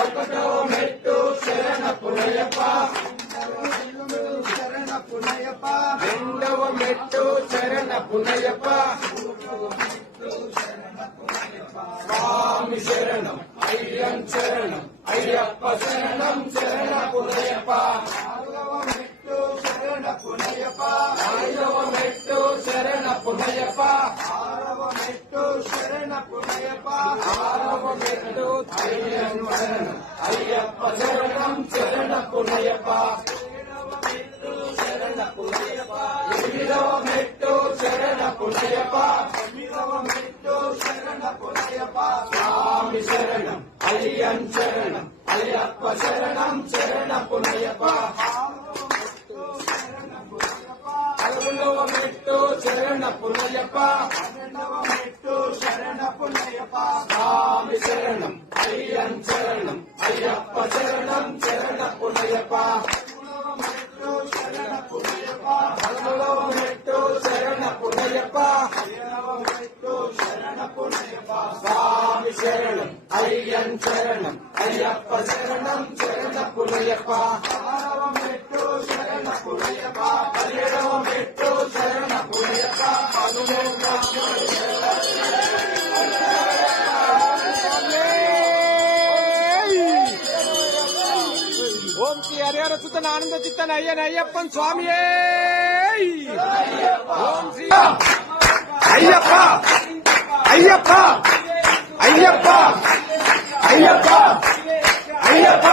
ఒకటో మెట్టు శరణపునయప్ప, రెండవ మెట్టు శరణపునయప్ప, స్వామి శరణం అయ్యం శరణం అయ్యప్ప శరణం శరణపునయప్ప, ఐదవ మెట్టు శరణపునయప్ప, ఆరవ మెట్టు అయ్యం శరణం అయ్యప్ప శరణం శరణపునయప్ప, ఎనిమిదవ మెట్టు శరణపునయప్ప, స్వామి శరణం అయ్యం శరణం అయ్యప్ప శరణం శరణపునయప్ప, పదకొండవ మెట్టు శరణపునయప్ప, స్వామి శరణం అయ్యం శరణం అయ్యప్ప శరణం శరణపునయప్ప, పదమూడవ మెట్టు శరణపునయప్ప, స్వామి శరణం అయ్యం శరణం అయ్యప్ప శరణం శరణపునయప్ప, పదిహేడవ మెట్టు శరణపునయప్ప, ఓం శ్రీ హరిహర సుతన ఆనంద చిత్తన అయ్యన అయ్యప్పన్ స్వామి, ఓం శ్రీ అయ్యప్ప అయ్యప్ప అయ్యప్ప అయ్యప్ప అయ్యప్ప